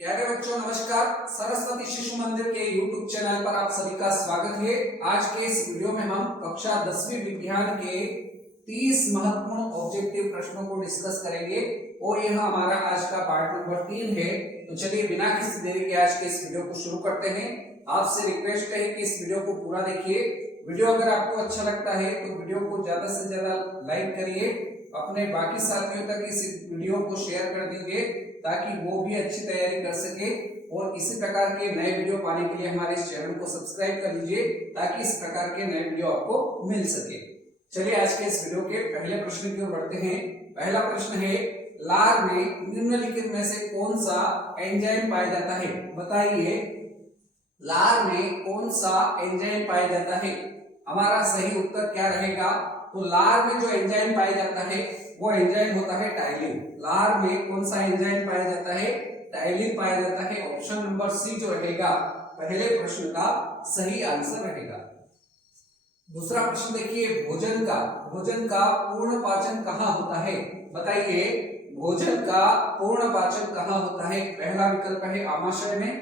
प्यारे बच्चों नमस्कार। सरस्वती शिशु मंदिर के YouTube चैनल पर आप सभी का स्वागत है। आज के इस वीडियो में हम कक्षा 10वीं विज्ञान के 30 महत्वपूर्ण ऑब्जेक्टिव प्रश्नों को डिस्कस करेंगे और यह हमारा आज का पार्ट नंबर 3 है। तो चलिए बिना किसी देरी के आज के इस वीडियो को शुरू करते हैं। आपसे रिक्वेस्ट है कि इस वीडियो को पूरा देखिए। वीडियो अगर आपको अच्छा लगता है तो वीडियो को ज्यादा से ज्यादा लाइक करिए, अपने बाकी साथियों तक इस वीडियो को शेयर कर दीजिए ताकि वो भी अच्छी तैयारी कर सके। और इसी प्रकार के नए वीडियो पाने के लिए हमारे इस चैनल को सब्सक्राइब कर लीजिए ताकि इस प्रकार के नए वीडियो आपको मिल सके। चलिए आज के इस वीडियो के पहले प्रश्न की ओर बढ़ते हैं। पहला प्रश्न है, लार में निम्नलिखित में से कौन सा एंजाइम पाया जाता है? बताइए, लार में कौन सा एंजाइम पाया जाता है? हमारा सही उत्तर क्या रहेगा? तो लार में जो एंजाइम पाया जाता है वो एंजाइम होता है टाइलिन। लार में कौन सा एंजाइम पाया जाता है? टाइलिन पाया जाता है। ऑप्शन नंबर सी जो रहेगा पहले प्रश्न का सही आंसर रहेगा। दूसरा प्रश्न देखिए, भोजन का पूर्ण पाचन कहाँ होता है? बताइए, भोजन का पूर्ण पाचन कहाँ होता है? पहला विकल्प है आमाशय में,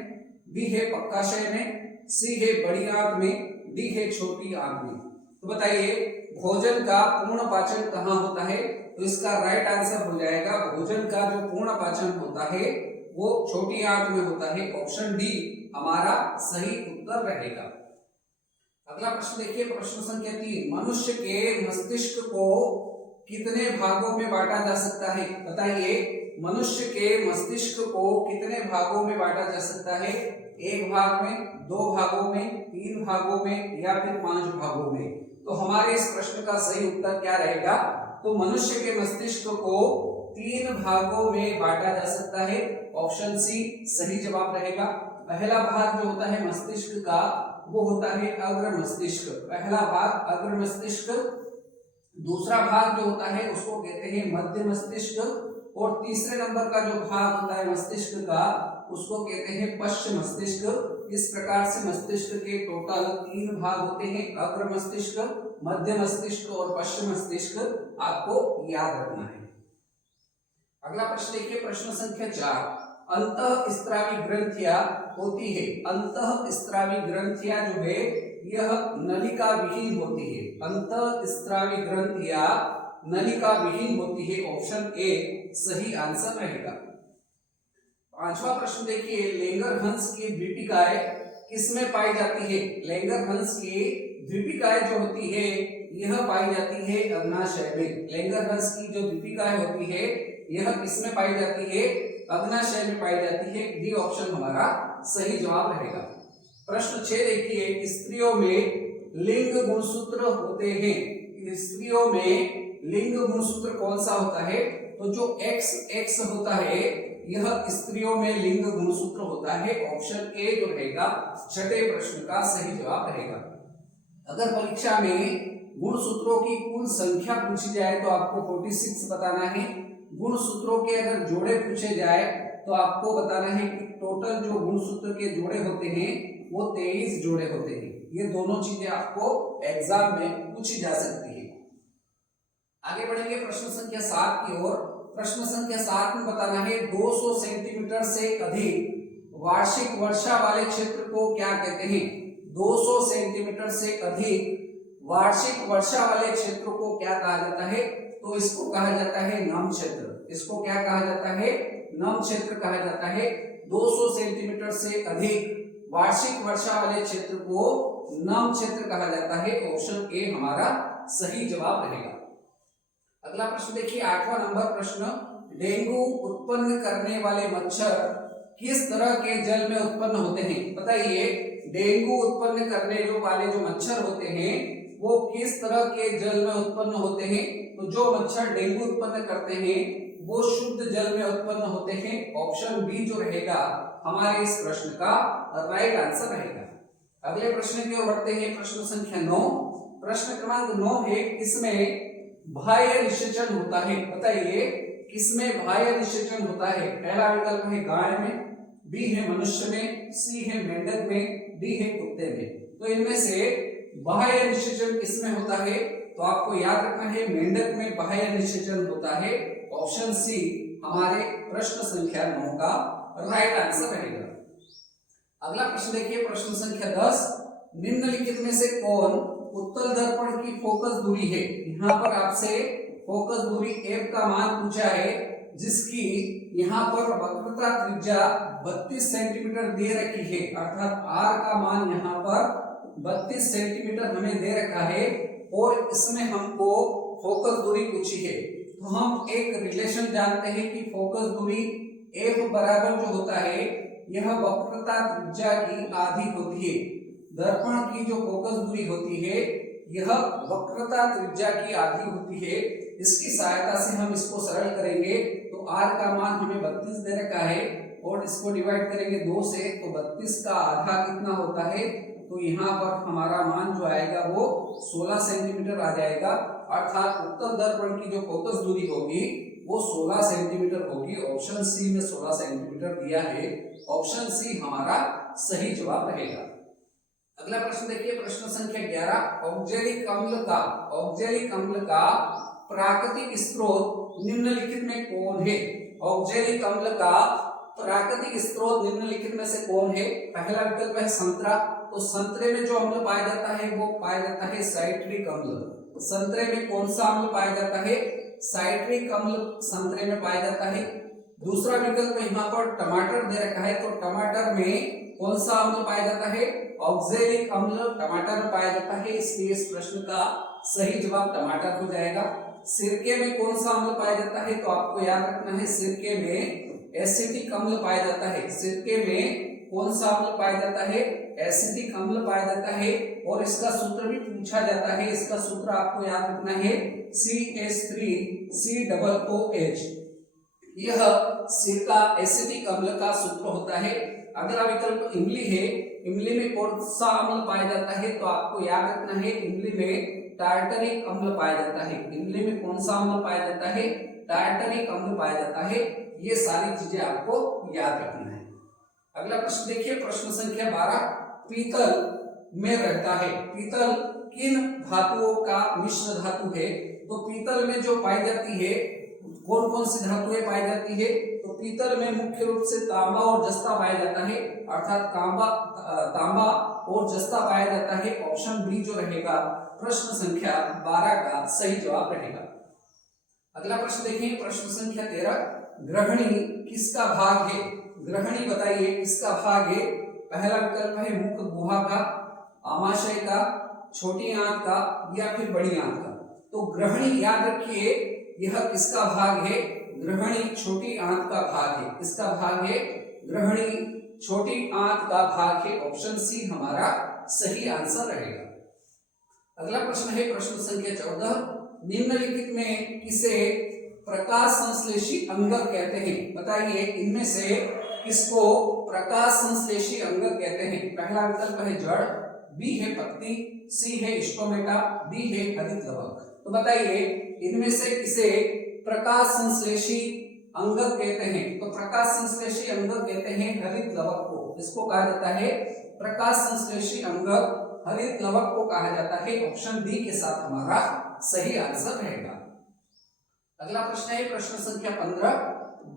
बी है पक्काशय में, सी है बड़ी आंत में, डी है छोटी आंत में। तो बताइए भोजन का पूर्ण पाचन कहाँ होता है? तो इसका राइट आंसर हो जाएगा, भोजन का जो पूर्ण पाचन होता है वो छोटी आंत में होता है। ऑप्शन डी हमारा सही उत्तर रहेगा। अगला प्रश्न देखिए, प्रश्न संख्या 3, मनुष्य के मस्तिष्क को कितने भागों में बांटा जा सकता है? बताइए, मनुष्य के मस्तिष्क को कितने भागों में बांटा जा सकता है? एक भाग में, दो भागों में, तीन भागों में या फिर 5 भागों में? तो हमारे इस प्रश्न का सही उत्तर क्या रहेगा? तो मनुष्य के मस्तिष्क को 3 भागों में बांटा जा सकता है। ऑप्शन सी सही जवाब रहेगा। पहला भाग जो होता है मस्तिष्क का वो होता है अग्र मस्तिष्क, पहला भाग अग्र मस्तिष्क। दूसरा भाग जो होता है उसको कहते हैं मध्य मस्तिष्क और तीसरे नंबर का जो भाग होता है मस्तिष्क का उसको कहते हैं पश्च मस्तिष्क। इस प्रकार से मस्तिष्क के टोटल 3 भाग होते हैं, अग्र मस्तिष्क, मध्य मस्तिष्क और पश्चिम मस्तिष्क। आपको याद रखना है। अगला प्रश्न देखिए, प्रश्न संख्या 4, अंतःस्रावी ग्रंथियां होती है। अंतःस्रावी ग्रंथियां जो है यह नलिका विहीन होती है। अंतःस्रावी ग्रंथियां नलिका विहीन होती है। ऑप्शन ए सही आंसर रहेगा। पांचवा प्रश्न देखिए, लेंगरहंस की द्वीपिकाएं किसमें पाई जाती है? लेंगरहंस की द्वीपिकाएं जो होती है यह पाई जाती है अग्नाशय में। लेंगरहंस की जो द्वीपिकाएं होती है यह किसमें पाई जाती है? अग्नाशय में पाई जाती है। डी ऑप्शन हमारा सही जवाब रहेगा। प्रश्न 6 देखिए, स्त्रियों में लिंग गुणसूत्र होते हैं। स्त्रियों में लिंग गुणसूत्र कौन सा होता है? तो जो XX होता है यह स्त्रियों में लिंग गुणसूत्र होता है। ऑप्शन ए जो रहेगा छठे प्रश्न का सही जवाब रहेगा। अगर परीक्षा में गुणसूत्रों की कुल संख्या पूछी जाए तो आपको 46 बताना है। गुणसूत्रों के अगर जोड़े पूछे जाए तो आपको बताना है कि टोटल जो गुणसूत्र के जोड़े होते हैं वो 23 जोड़े होते हैं। ये दोनों चीजें आपको एग्जाम में पूछी जा सकती है। आगे बढ़ेंगे प्रश्न संख्या 7 की ओर। प्रश्न संख्या 7 में बताना है 200 सेंटीमीटर से अधिक वार्षिक वर्षा वाले क्षेत्र को क्या कहते हैं? 200 सेंटीमीटर से अधिक वार्षिक वर्षा वाले क्षेत्र को क्या कहा जाता है? तो इसको कहा जाता है नम क्षेत्र। इसको क्या कहा जाता है? नम क्षेत्र कहा जाता है। 200 सेंटीमीटर से अधिक वार्षिक वर्षा वाले क्षेत्र को नम क्षेत्र कहा जाता है। ऑप्शन ए हमारा सही जवाब रहेगा। अगला प्रश्न देखिए, 8वां नंबर प्रश्न, डेंगू उत्पन्न करने वाले मच्छर किस तरह के जल में उत्पन्न होते हैं? बताइए, डेंगू उत्पन्न करने वाले जो मच्छर होते हैं वो किस तरह के जल में उत्पन्न होते हैं? तो जो मच्छर डेंगू उत्पन्न करते हैं वो शुद्ध जल में उत्पन्न होते हैं। ऑप्शन बी जो रहेगा हमारे इस प्रश्न का राइट आंसर रहेगा। अगले प्रश्न की ओर बढ़ते हैं। प्रश्न संख्या 9, प्रश्न क्रमांक 9 है, किसमें बाह्य निषेचन होता है? बताइए, किसमें बाह्य निषेचन होता है? पहला विकल्प है गाय में, बी है मनुष्य में, सी है मेंढक में, डी है कुत्ते में। तो इनमें से बाह्य निषेचन किसमें होता है? तो आपको याद रखना है मेंढक में बाह्य निषेचन होता है। ऑप्शन सी हमारे प्रश्न संख्या 9 का राइट आंसर रहेगा। अगला प्रश्न देखिए, प्रश्न संख्या 10, निम्नलिखित में से कौन उत्तल दर्पण की फोकस दूरी है। यहाँ पर आपसे फोकस दूरी f का मान पूछा है, जिसकी यहाँ पर वक्रता त्रिज्या 32 सेंटीमीटर दे रखी है, अर्थात r का मान यहाँ पर 32 सेंटीमीटर हमें दे रखा है और इसमें हमको फोकस दूरी पूछी है। तो हम एक रिलेशन जानते हैं कि फोकस दूरी f बराबर जो होता है यह वक्रता त्रिज्या की आधी होती है। दर्पण की जो फोकस दूरी होती है यह वक्रता त्रिज्या की आधी होती है। इसकी सहायता से हम इसको सरल करेंगे तो r का मान हमें 32 दे रखा है और इसको डिवाइड करेंगे 2 से, तो 32 का आधा कितना होता है, तो यहाँ पर हमारा मान जो आएगा वो 16 सेंटीमीटर आ जाएगा। अर्थात उत्तल दर्पण की जो फोकस दूरी होगी वो 16 सेंटीमीटर होगी। ऑप्शन सी में 16 सेंटीमीटर दिया है, ऑप्शन सी हमारा सही जवाब रहेगा। अगला प्रश्न देखिए, प्रश्न संख्या 11, ऑक्जेलिक अम्ल का प्राकृतिक स्रोत निम्नलिखित में कौन है। ऑक्जेलिक अम्ल का प्राकृतिक स्रोत निम्नलिखित में से कौन है। पहला विकल्प है संतरा, तो संतरे में जो अम्ल पाया जाता है वो पाया जाता है साइट्रिक अम्ल। संतरे में कौन सा अम्ल पाया जाता है, साइट्रिक अम्ल संतरे में पाया जाता है। दूसरा विकल्प यहाँ पर टमाटर दे रखा है, तो टमाटर में कौन सा अम्ल पाया जाता है, ऑक्जेलिक अम्ल टमाटर में पाया जाता है, इसलिए इस प्रश्न का सही जवाब टमाटर हो जाएगा। सिरके में कौन सा अम्ल पाया जाता है, तो आपको याद रखना है सिरके में एसिटिक अम्ल पाया जाता है। सिरके में कौन सा अम्ल पाया जाता है, एसिटिक अम्ल पाया जाता है और इसका सूत्र भी पूछा जाता है। इसका सूत्र आपको याद रखना है CH3COOH, यह सिरका एसिटिक अम्ल का सूत्र होता है। अगला विकल्प इमली है, इमली में कौन सा अम्ल पाया जाता है, तो आपको याद रखना है इमली में टार्टरिक अम्ल पाया जाता है। इमली में कौन सा अम्ल पाया जाता है, टार्टरिक अम्ल पाया जाता है। ये सारी चीजें आपको याद रखना है। अगला प्रश्न देखिए, प्रश्न संख्या 12, पीतल में रहता है। पीतल किन धातुओं का मिश्र धातु है, तो पीतल में जो पाई जाती है कौन कौन सी धातुएं पाई जाती है, तो पीतल में मुख्य रूप से तांबा और जस्ता पाया जाता है, अर्थात तांबा और जस्ता पाया जाता है। ऑप्शन बी जो रहेगा प्रश्न संख्या 12 का सही जवाब रहेगा। अगला प्रश्न देखिए, प्रश्न संख्या 13, ग्रहणी किसका भाग है। ग्रहणी बताइए किसका भाग है। पहला विकल्प है मुख गुहा का, आमाशय का, छोटी आंत का या फिर बड़ी आंत का। तो ग्रहणी याद रखिए यह किसका भाग है, ग्रहणी छोटी आंत का भाग है। किसका भाग है, ग्रहणी छोटी आंत का भाग है। ऑप्शन सी हमारा सही आंसर रहेगा। अगला प्रश्न है प्रश्न संख्या 14, निम्नलिखित में किसे प्रकाश संश्लेषी अंगक कहते हैं। बताइए इनमें से किसको प्रकाश संश्लेषी अंगक कहते हैं। पहला विकल्प है जड़, बी है पत्ती, सी है स्टोमेटा, डी है हरित लवक। तो बताइए इनमें से किसे प्रकाश संश्लेषी अंगक कहते हैं। तो प्रकाश संश्लेषी अंगक कहते हैं हरित लवक को। इसको कहा जाता है प्रकाश संश्लेषी अंगक, हरित लवक को कहा जाता है। ऑप्शन बी के साथ हमारा सही आंसर रहेगा। अगला प्रश्न है प्रश्न संख्या 15,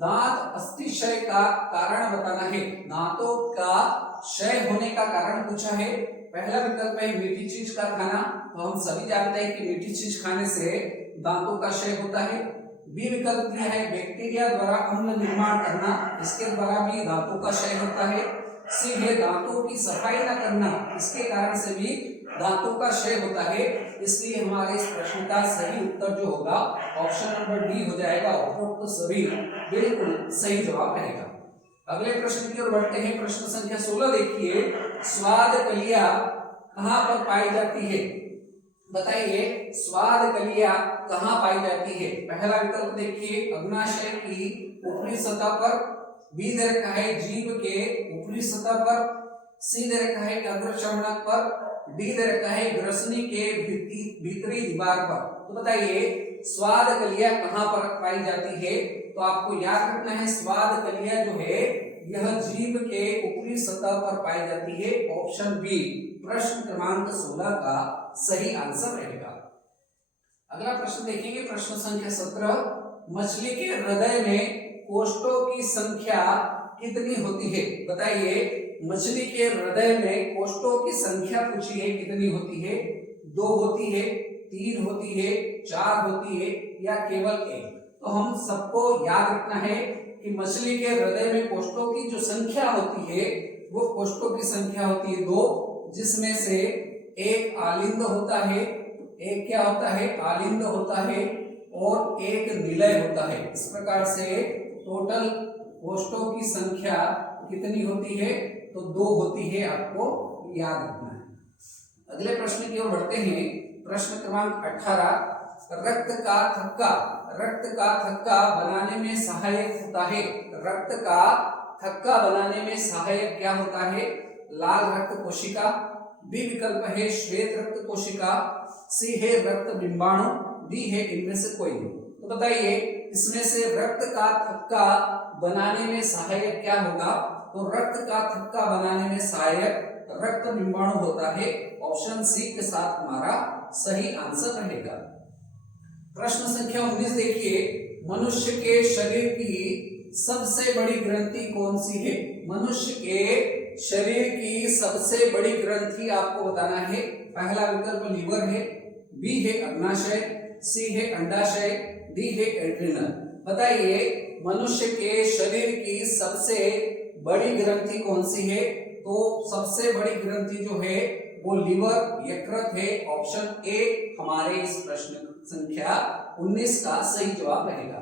दांत अस्थिक्षय का कारण बताना है। दांतों का क्षय होने का कारण पूछा है। पहला विकल्प है मीठी चीज का खाना, तो हम सभी जानते हैं कि मीठी चीज खाने से दांतों का क्षय होता है। बी विकल्प दिया है बैक्टीरिया द्वारा अम्ल निर्माण करना, इसके द्वारा भी दांतों का क्षय होता है। सी है दांतों की सफाई न करना, इसके कारण से भी दांतों का क्षय होता है। इसलिए हमारे इस प्रश्न का सही उत्तर जो होगा ऑप्शन नंबर डी हो जाएगा। उपरोक्त सभी बिल्कुल सही जवाब रहेगा। अगले प्रश्न की ओर बढ़ते हैं। प्रश्न संख्या 16 देखिए, स्वाद कलियां कहां पर पाई जाती है। बताइए स्वाद कलियां कहां पाई जाती है। पहला विकल्प देखिए अग्नाशय की ऊपरी सतह पर, बी दे रखा है जीभ के ऊपरी सतह पर, सी दे रखा है अग्रचर्णक पर, डी दे रखा है ग्रसनी के भीतरी दीवार पर। तो बताइए स्वाद कलियां कहां पर पाई जाती है। तो आपको याद रखना है स्वाद कलियां जो है यह जीभ के ऊपरी सतह पर पाई जाती है। ऑप्शन बी प्रश्न क्रमांक 16 का सही आंसर रहेगा। अगला प्रश्न देखेंगे प्रश्न संख्या 17, मछली के हृदय में कोष्ठों की संख्या कितनी होती है? बताइए, मछली के हृदय में कोष्ठों की संख्या पूछी है, कितनी होती है? 2 होती है, 3 होती है, 4 होती है या केवल 1? तो हम सबको याद रखना है कि मछली के हृदय में कोष्ठों की जो संख्या होती है वो कोष्ठों की संख्या होती है 2, जिसमें से एक आलिंद होता है, एक क्या होता है? आलिंद होता है, और एक निलय होता है। इस प्रकार से टोटल कोष्ठों की संख्या कितनी होती है? तो 2 होती है, आपको याद रखना है। अगले प्रश्न की ओर बढ़ते हैं। प्रश्न क्रमांक 18, रक्त का थक्का बनाने में सहायक होता है। रक्त का थक्का बनाने में सहायक क्या होता है? लाल रक्त कोशिका, बी विकल्प है श्वेत रक्त कोशिका, सी है रक्त बिंबाणु, डी है इनमें से कोई नहीं। तो बताइए, इसमें से रक्त का थक्का बनाने में सहायक क्या होगा? तो रक्त का थक्का बनाने में सहायक रक्त बिंबाणु होता है। ऑप्शन सी के साथ हमारा सही आंसर रहेगा। प्रश्न संख्या 19 देखिए, मनुष्य के शरीर की सबसे बड़ी ग्रंथि कौन सी है? मनुष्य के शरीर की सबसे बड़ी ग्रंथि आपको बताना है। पहला विकल्प लीवर है, बी है अग्नाशय, सी है अंडाशय, डी है एड्रिनल। बताइए, मनुष्य के शरीर की सबसे बड़ी ग्रंथि कौन सी है? तो सबसे बड़ी ग्रंथि जो है वो लीवर यकृत है। ऑप्शन ए हमारे इस प्रश्न संख्या 19 का सही जवाब रहेगा।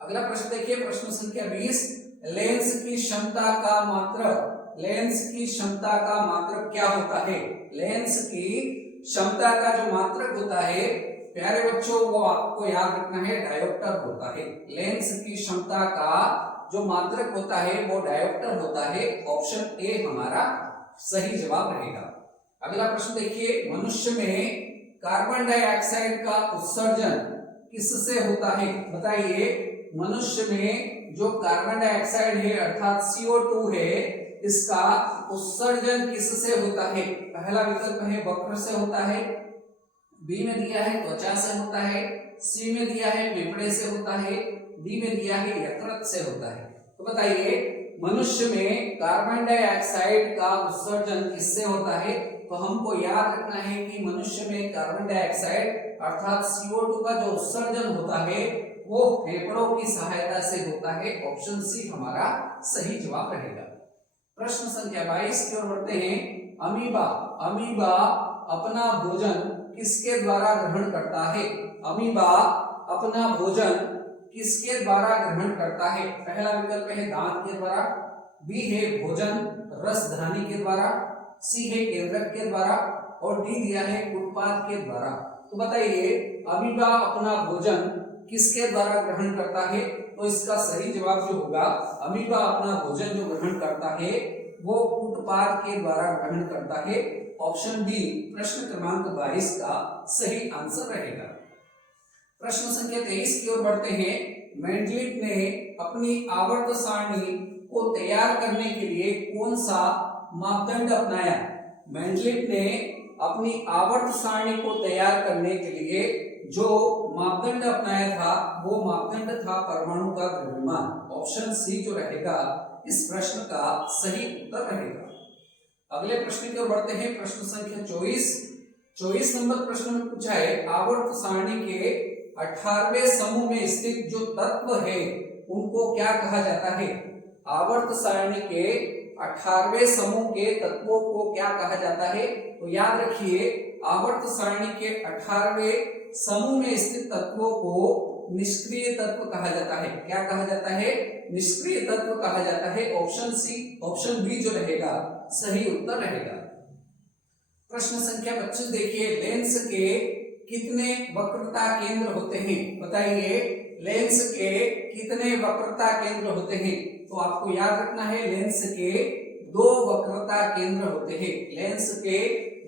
अगला प्रश्न देखिए, प्रश्न संख्या 20, लेंस की क्षमता का मात्रक। लेंस की क्षमता का मात्रक क्या होता है? लेंस की क्षमता का जो मात्रक होता है प्यारे बच्चों, वो आपको याद रखना है, डायोप्टर होता है। लेंस की क्षमता का जो मात्रक होता है वो डायोप्टर होता है। ऑप्शन ए हमारा सही जवाब रहेगा। अगला प्रश्न देखिए, मनुष्य में कार्बन डाइऑक्साइड का उत्सर्जन किससे होता है? बताइए, मनुष्य में जो कार्बन डाइऑक्साइड है अर्थात CO2 है, इसका उत्सर्जन किससे होता है? पहला विकल्प है वक्र से होता है, बी में दिया है त्वचा से होता है, सी में दिया है फेफड़े से होता है, डी में दिया है यकृत से होता है। तो बताइए, मनुष्य में कार्बन डाइऑक्साइड का उत्सर्जन किससे होता है? तो हमको याद रखना है कि मनुष्य में कार्बन डाइऑक्साइड अर्थात CO2 का जो उत्सर्जन होता है वो फेफड़ों की सहायता से होता है। ऑप्शन सी हमारा सही जवाब रहेगा। प्रश्न संख्या 22 की ओर बढ़ते हैं। अमीबा अपना भोजन किसके द्वारा ग्रहण करता है? अमीबा अपना भोजन किसके द्वारा ग्रहण करता है? पहला विकल्प है दांत के द्वारा, बी है भोजन रसधानी के द्वारा, सी है केंद्रक के द्वारा, और डी दिया है उत्पाद के द्वारा। तो बताइए, अमीबा अपना भोजन किसके द्वारा ग्रहण करता है? तो इसका सही जवाब जो होगा, अमीबा अपना भोजन जो ग्रहण करता है वो उत्पाद के द्वारा ग्रहण करता है। ऑप्शन डी प्रश्न क्रमांक 22 का सही आंसर रहेगा। प्रश्न संख्या 23 की ओर बढ़ते हैं। मेंडलीव ने अपनी आवर्त सारणी को तैयार करने के लिए कौन सा मापदंड अपनाया? मेंडलीव ने अपनी आवर्त सारणी को तैयार करने के लिए जो मापदंड अपनाया था वो मापदंड था परमाणु का द्रव्यमान। ऑप्शन सी जो रहेगा इस प्रश्न का सही उत्तर रहेगा। अगले प्रश्न की ओर बढ़ते हैं। प्रश्न संख्या 24 नंबर प्रश्न में पूछा है, आवर्त सारणी के 18वें समूह में स्थित जो तत्व है उनको क्या कहा जाता है? आवर्त सारणी के 18वें समूह के तत्वों को क्या कहा जाता है? तो याद रखिए, आवर्त सारणी के 18वें समूह में स्थित तत्वों को निष्क्रिय तत्व कहा जाता है। क्या कहा जाता है? निष्क्रिय तत्व कहा जाता है। ऑप्शन बी जो रहेगा सही उत्तर रहेगा। प्रश्न संख्या 25 देखिए, लेंस के कितने वक्रता केंद्र होते हैं? बताइए, लेंस के कितने वक्रता केंद्र होते हैं? तो आपको याद रखना है, लेंस के 2 वक्रता केंद्र होते हैं। लेंस के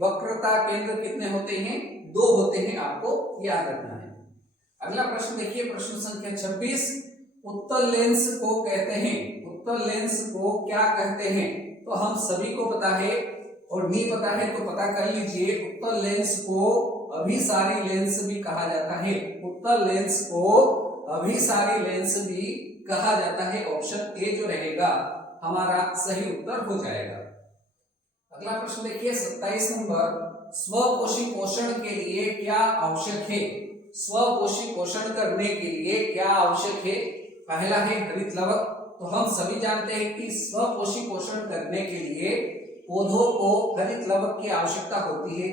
वक्रता केंद्र कितने होते हैं? 2 होते हैं, आपको याद रखना है। अगला प्रश्न देखिए, प्रश्न संख्या 26, उत्तल लेंस को कहते हैं, उत्तल लेंस को क्या कहते हैं? तो हम सभी को पता है, और नहीं पता है तो पता कर लीजिए। उत्तल लेंस को अभिसारी लेंस भी कहा जाता है। उत्तल लेंस को अभिसारी लेंस भी कहा जाता है। ऑप्शन ए जो रहेगा हमारा सही उत्तर हो जाएगा। अगला प्रश्न देखिए 27 नंबर, स्वपोषी पोषण के लिए क्या आवश्यक है? स्वपोषी पोषण करने के लिए क्या आवश्यक है? पहला है हरित लवक। तो हम सभी जानते हैं कि स्वपोषी पोषण करने के लिए पौधों को हरित लवक की आवश्यकता होती है।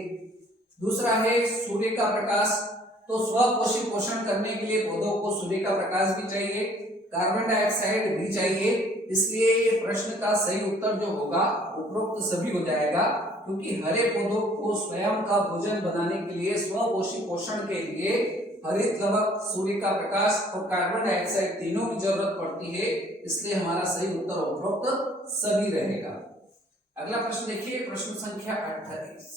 दूसरा है सूर्य का प्रकाश। तो स्वपोषी पोषण करने के लिए पौधों को सूर्य का प्रकाश भी चाहिए, कार्बन डाइऑक्साइड भी चाहिए। इसलिए ये प्रश्न का सही उत्तर जो होगा उपरोक्त सभी हो जाएगा, क्योंकि हरे पौधों को स्वयं का भोजन बनाने के लिए स्वपोषी पोषण के लिए हरित लवक, सूर्य का प्रकाश और कार्बन डाइऑक्साइड तीनों की जरूरत पड़ती है। इसलिए हमारा सही उत्तर उपरोक्त सभी रहेगा। अगला प्रश्न देखिए प्रश्न संख्या 28।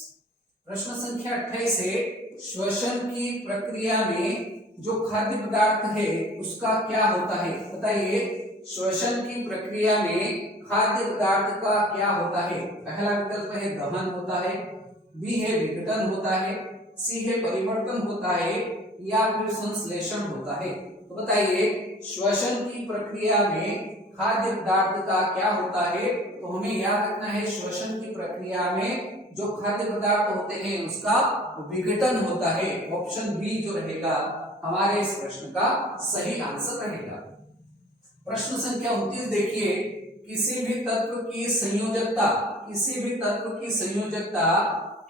प्रश्न संख्या 28 है, श्वसन की प्रक्रिया में जो खाद्य पदार्थ है उसका क्या होता है? बताइए, श्वसन की प्रक्रिया में खाद्य पदार्थ का क्या होता है? पहला विकल्प है दहन होता है, बी है विघटन होता है, सी है परिवर्तन होता है या फिर संश्लेषण होता है। तो बताइए, श्वसन की प्रक्रिया में खाद्य पदार्थ का क्या होता है? तो हमें याद रखना है श्वसन की प्रक्रिया में जो खाद्य पदार्थ होते हैं उसका विघटन होता है। ऑप्शन बी जो रहेगा हमारे इस प्रश्न का सही आंसर रहेगा। प्रश्न संख्या 29 देखिए, किसी भी तत्व की संयोजकता, किसी भी तत्व की संयोजकता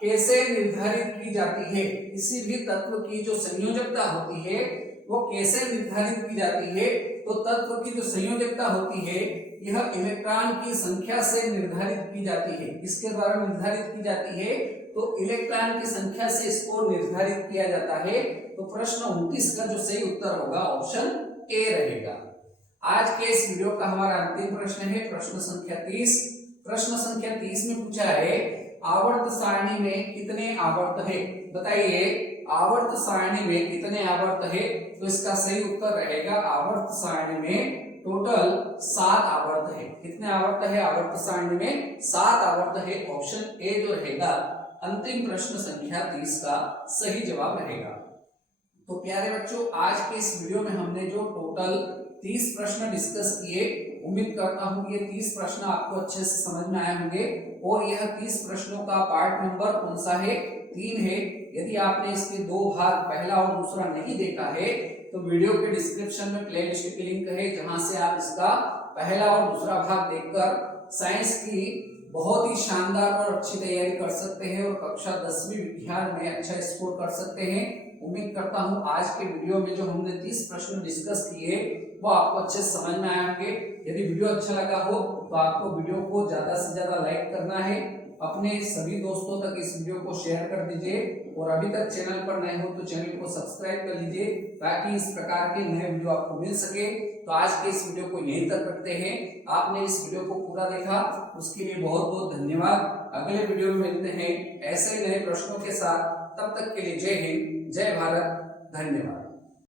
कैसे निर्धारित की जाती है? किसी भी तत्व की जो संयोजकता होती है वो कैसे निर्धारित की जाती है? तो तत्व की जो संयोजकता होती है यह इलेक्ट्रॉन की संख्या से निर्धारित की जाती है। इसके द्वारा निर्धारित की जाती है, तो इलेक्ट्रॉन की संख्या से इसको निर्धारित किया जाता है। तो प्रश्न 29 का जो सही उत्तर होगा ऑप्शन ए रहेगा। आज के इस वीडियो का हमारा अंतिम प्रश्न है प्रश्न संख्या 30। प्रश्न संख्या 30 में पूछा है, आवर्त सारणी में कितने आवर्त है? बताइए, आवर्त सारणी में कितने आवर्त है? तो इसका सही उत्तर रहेगा आवर्त सारणी में टोटल 7 आवर्त है। कितने आवर्त है आवर्त सारणी में? 7 आवर्त है। ऑप्शन ए जो रहेगा अंतिम प्रश्न संख्या 30 का सही जवाब रहेगा। तो प्यारे बच्चों, आज के इस वीडियो में हमने जो टोटल 30 प्रश्न डिस्कस किए, उम्मीद करता हूं ये 30 प्रश्न आपको अच्छे से समझ में आए होंगे। और यह 30 प्रश्नों का पार्ट नंबर कौन सा है? 3 है। यदि आपने इसके 2 भाग पहला और दूसरा नहीं देखा है तो वीडियो के डिस्क्रिप्शन में प्लेलिस्ट की लिंक है, जहां से आप इसका पहला और दूसरा भाग देखकर साइंस की बहुत ही शानदार और अच्छी तैयारी कर सकते हैं और कक्षा 10वीं विज्ञान में अच्छा स्कोर कर सकते हैं। उम्मीद करता हूं आज के वीडियो में जो हमने 30 प्रश्न डिस्कस किए वो आपको अच्छे से समझ में आए होंगे। यदि वीडियो अच्छा लगा हो तो आपको वीडियो को ज्यादा से ज्यादा लाइक करना है, अपने सभी दोस्तों तक इस वीडियो को शेयर कर दीजिए और अभी तक चैनल पर नए हो तो चैनल को सब्सक्राइब कर लीजिए ताकि इस प्रकार के नए वीडियो आपको मिल सके। तो आज के इस वीडियो को यहीं तक रखते हैं। आपने इस वीडियो को पूरा देखा उसके लिए बहुत बहुत धन्यवाद। अगले वीडियो में मिलते हैं ऐसे नए प्रश्नों के साथ। तब तक के लिए जय हिंद, जय भारत, धन्यवाद।